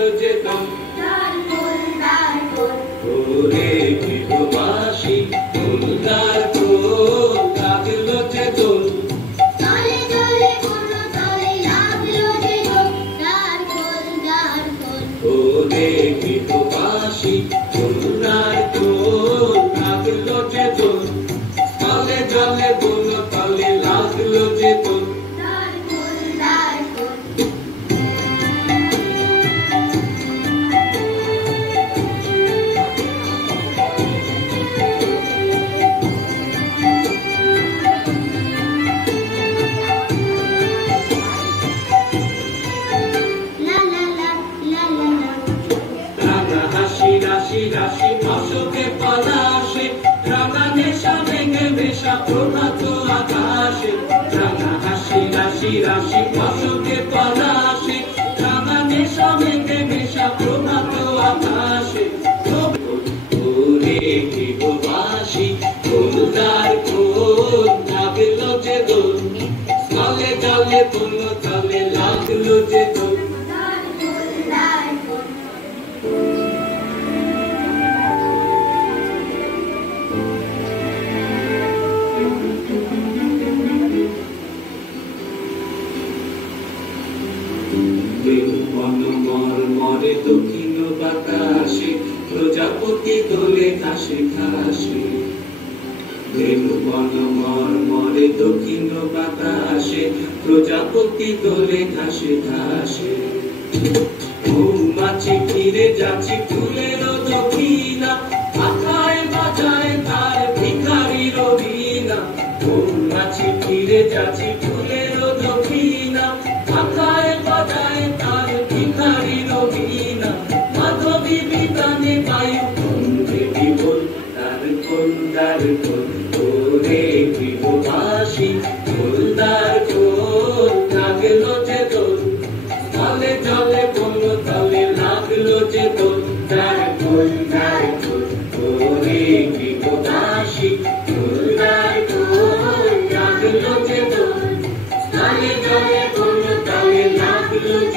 লাগলো যে তোর ওরে গৃহবাসী ফুলদার ফুল লাগলো যে তোর ওরে গৃহবাসী ফুলদার ফুল লাগলো যে তোর তলে জলে বলো তলে লাগলো যে তোর রাশি রাশি অশোকে পলাশে রাঙা নেশা ভেঙে ভেসা প্রভাত আকাশে রাঙা হাসি রাশি রাশি অশোকে পলাশে রাঙা নেশা ভেঙে ভেসা প্রভাত আকাশে ওরে গৃহবাসী ফুলদার ফুল লাগলো যে দোল তলে জলে বন্য তলে লাগলো যে দোল মরে দক্ষিণ বাতাসে প্রজাপতি দোলে ঘাসে ঘাসে মরে দক্ষিণ বাতাসে প্রজাপতি দোলে ঘাসে ঘাসে মৌমাছি ফিরে যাচ্ছি ফুলের দক্ষিণা মাথায় বাজায় তার ভিখারির বীণা মৌমাছি ফিরে যাচ্ছি ফুলের দক্ষিণা মাথায় বাজায় তার ভিখারির বীণা মাধবী বিতানে বায়ু কুঞ্জে বিপুল তার কুন্দার কুল ওরে গৃহবাসী ফুলদার কুল লাগলো যে দোল তলে জলে বন্য তলে লাগলো যে দোল তার কুন্দার কুল ওরে গৃহবাসী ফুলদার কুল লাগলো যে দোল তলে জলে বন্য তলে লাগলো